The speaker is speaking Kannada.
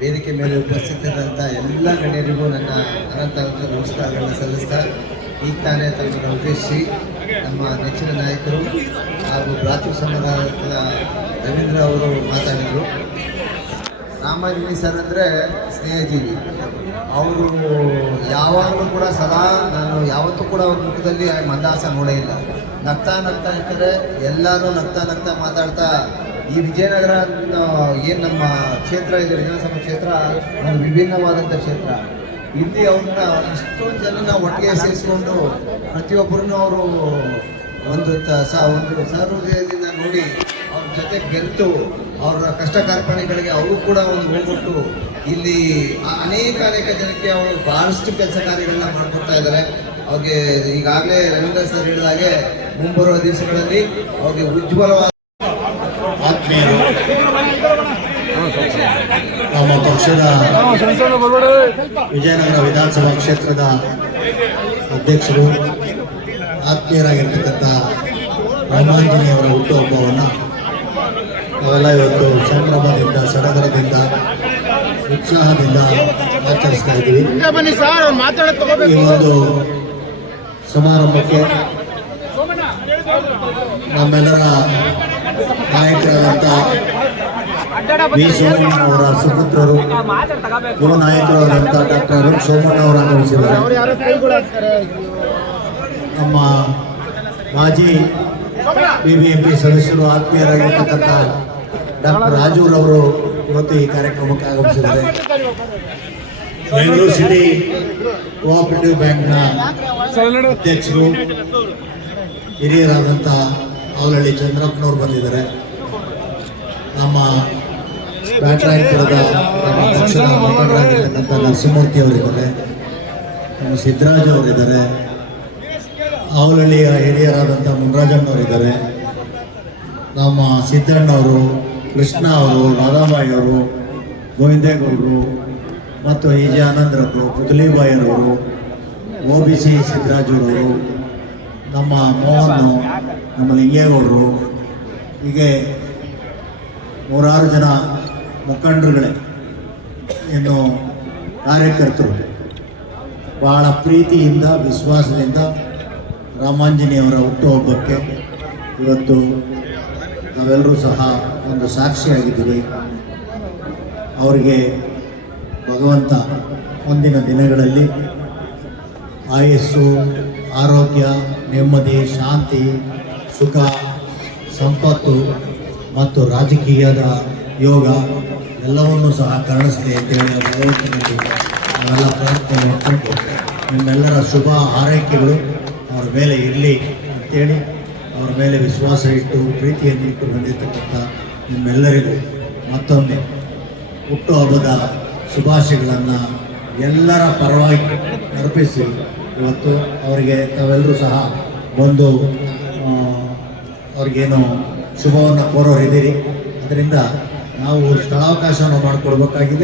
ವೇದಿಕೆ ಮೇಲೆ ಉಪಸ್ಥಿತರಿದ್ದಂಥ ಎಲ್ಲ ಗಣ್ಯರಿಗೂ ನನ್ನ ಅನಂತ ನಮಸ್ಕಾರಗಳನ್ನು ಸಲ್ಲಿಸ್ತಾ ಈಗ ತಾನೇ ತಮ್ಮನ್ನು ಉದ್ದೇಶಿಸಿ ನಮ್ಮ ನೆಚ್ಚಿನ ನಾಯಕರು ಹಾಗೂ ಭ್ರಾತೃ ಸಮಾಜದ ರವೀಂದ್ರ ಅವರು ಮಾತಾಡಿದರು. ರಾಮಾಂಜನಿ ಸರ್ ಅಂದರೆ ಸ್ನೇಹಜೀವಿ. ಅವರು ಯಾವಾಗಲೂ ಕೂಡ ಸದಾ ನಾನು ಯಾವತ್ತೂ ಕೂಡ ಅವ್ರ ಮುಖದಲ್ಲಿ ಮಂದಹಾಸ ನೋಡೇ ಇಲ್ಲ. ನಗ್ತಾ ನಗ್ತಾ ಇರ್ತಾರೆ, ಎಲ್ಲರೂ ನಗ್ತಾ ಮಾತಾಡ್ತಾ ಈ ವಿಜಯನಗರ ಏನು ನಮ್ಮ ಕ್ಷೇತ್ರ ಇದೆ, ವಿಧಾನಸಭಾ ಕ್ಷೇತ್ರ ಒಂದು ವಿಭಿನ್ನವಾದಂಥ ಕ್ಷೇತ್ರ. ಇಲ್ಲಿ ಅವ್ರನ್ನ ಇಷ್ಟೊಂದು ಜನನ ಒಟ್ಟಿಗೆ ಸೇರಿಸ್ಕೊಂಡು ಪ್ರತಿಯೊಬ್ಬರನ್ನು ಅವರು ಒಂದು ಸಹೃದಯದಿಂದ ನೋಡಿ ಅವ್ರ ಜೊತೆ ಬೆರೆತು ಅವರ ಕಷ್ಟ ಕಾರ್ಪಣ್ಯಗಳಿಗೆ ಅವರು ಕೂಡ ಒಂದು ಹೋಗ್ಬಿಟ್ಟು ಇಲ್ಲಿ ಅನೇಕ ಜನಕ್ಕೆ ಅವರು ಭಾಳಷ್ಟು ಕೆಲಸ ಕಾರ್ಯಗಳನ್ನ ಮಾಡಿಕೊಡ್ತಾ ಇದ್ದಾರೆ. ಅವ್ರಿಗೆ ಈಗಾಗಲೇ ರವೀಂದ್ರ ಸರ್ ಹೇಳಿದಾಗೆ ಮುಂಬರುವ ದಿವಸಗಳಲ್ಲಿ ಅವ್ರಿಗೆ ಉಜ್ವಲವಾದ ಆತ್ಮೀಯರು, ನಮ್ಮ ಪಕ್ಷದ ವಿಜಯನಗರ ವಿಧಾನಸಭಾ ಕ್ಷೇತ್ರದ ಅಧ್ಯಕ್ಷರು, ಆತ್ಮೀಯರಾಗಿರ್ತಕ್ಕಂಥ ರಾಮಾಂಜನಿಯವರ ಹುಟ್ಟುಹಬ್ಬವನ್ನು ನಾವೆಲ್ಲ ಇವತ್ತು ಸಂಭ್ರಮದಿಂದ, ಸಡಗರದಿಂದ, ಉತ್ಸಾಹದಿಂದ ಆಚರಿಸ್ತಾ ಇದ್ದೀವಿ. ಈ ಒಂದು ಸಮಾರಂಭಕ್ಕೆ ನಮ್ಮೆಲ್ಲರ ನಾಯಕರಾದಂಥ ವಿ ಸೋಮಣ್ಣವರ ಸುಪುತ್ರರು, ಯುವ ನಾಯಕರಾದಂಥ ಡಾಕ್ಟರ್ ಅರುಣ್ ಸೋಮಣ್ಣ ಅವರು ಆಗಮಿಸಿದ್ದಾರೆ. ನಮ್ಮ ಮಾಜಿ BBMP ಸದಸ್ಯರು, ಆತ್ಮೀಯರಾಗಿರ್ತಕ್ಕಂಥ ಡಾಕ್ಟರ್ ರಾಜೂರವರು ಇವತ್ತು ಈ ಕಾರ್ಯಕ್ರಮಕ್ಕೆ ಆಗಮಿಸಿದ್ದಾರೆ. ಬೆಂಗಳೂರು ಸಿಟಿ ಕೋಆಪರೇಟಿವ್ ಬ್ಯಾಂಕ್ನ ಅಧ್ಯಕ್ಷರು, ಹಿರಿಯರಾದಂಥ ಅವಲಹಳ್ಳಿ ಚಂದ್ರಪ್ಪನವರು ಬಂದಿದ್ದಾರೆ. ನಮ್ಮ ಬ್ಯಾಟ್ರಾಯಪುರದ ನಮ್ಮ ಪಕ್ಷದ ಮುಖಂಡರಾಗಿರ್ತಕ್ಕಂಥ ನರಸಿಂಹಮೂರ್ತಿ ಅವರಿದ್ದಾರೆ, ನಮ್ಮ ಸಿದ್ದರಾಜ್ ಅವರಿದ್ದಾರೆ, ಅವಲಹಳ್ಳಿಯ ಹಿರಿಯರಾದಂಥ ಮುನ್ರಾಜಣ್ಣವರಿದ್ದಾರೆ, ನಮ್ಮ ಸಿದ್ದಣ್ಣವರು, ಕೃಷ್ಣ ಅವರು, ರಾಧಾಬಾಯಿ ಅವರು, ಗೋವಿಂದೇಗೌಡರು ಮತ್ತು EJ ಆನಂದರವರು, ಪುತಲಿಬಾಯಿಯವರು, OBC ಸಿದ್ದರಾಜರವರು, ನಮ್ಮ ಮೋಹನ್, ನಮ್ಮ ಲಿಂಗೇಗೌಡರು, ಹೀಗೆ 3-6 ಜನ ಮುಖಂಡರುಗಳೇ, ಇನ್ನು ಕಾರ್ಯಕರ್ತರು ಬಹಳ ಪ್ರೀತಿಯಿಂದ, ವಿಶ್ವಾಸದಿಂದ ರಾಮಾಂಜನಿಯವರ ಹುಟ್ಟುಹಬ್ಬಕ್ಕೆ ಇವತ್ತು ನಾವೆಲ್ಲರೂ ಸಹ ಒಂದು ಸಾಕ್ಷಿಯಾಗಿದ್ದೀವಿ. ಅವರಿಗೆ ಭಗವಂತ ಮುಂದಿನ ದಿನಗಳಲ್ಲಿ ಆಯಸ್ಸು, ಆರೋಗ್ಯ, ನೆಮ್ಮದಿ, ಶಾಂತಿ, ಸುಖ, ಸಂಪತ್ತು ಮತ್ತು ರಾಜಕೀಯದ ಯೋಗ ಎಲ್ಲವನ್ನೂ ಸಹ ಕರುಣಿಸಲಿ ಅಂತೇಳಿ ಭಗವಂತನಲ್ಲಿ ನಾವೆಲ್ಲ ಪ್ರಾರ್ಥನೆ ಮಾಡಿಕೊಂಡು ನಿಮ್ಮೆಲ್ಲರ ಶುಭ ಹಾರೈಕೆಗಳು ಅವರ ಮೇಲೆ ಇರಲಿ ಅಂತೇಳಿ ಅವರ ಮೇಲೆ ವಿಶ್ವಾಸ ಇಟ್ಟು, ಪ್ರೀತಿಯನ್ನು ಇಟ್ಟು ಬಂದಿರತಕ್ಕಂಥ ನಿಮ್ಮೆಲ್ಲರಿಗೂ ಮತ್ತೊಮ್ಮೆ ಹುಟ್ಟುಹಬ್ಬದ ಶುಭಾಶಯಗಳನ್ನು ಎಲ್ಲರ ಪರವಾಗಿ ಅರ್ಪಿಸಿ ಇವತ್ತು ಅವರಿಗೆ ತಾವೆಲ್ಲರೂ ಸಹ ಬಂದು ಅವ್ರಿಗೇನು ಶುಭವನ್ನು ಕೋರೋರಿದ್ದೀರಿ. ಅದರಿಂದ ನಾವು ಸ್ಥಳಾವಕಾಶವನ್ನು ಮಾಡಿಕೊಡ್ಬೇಕಾಗಿದೆ.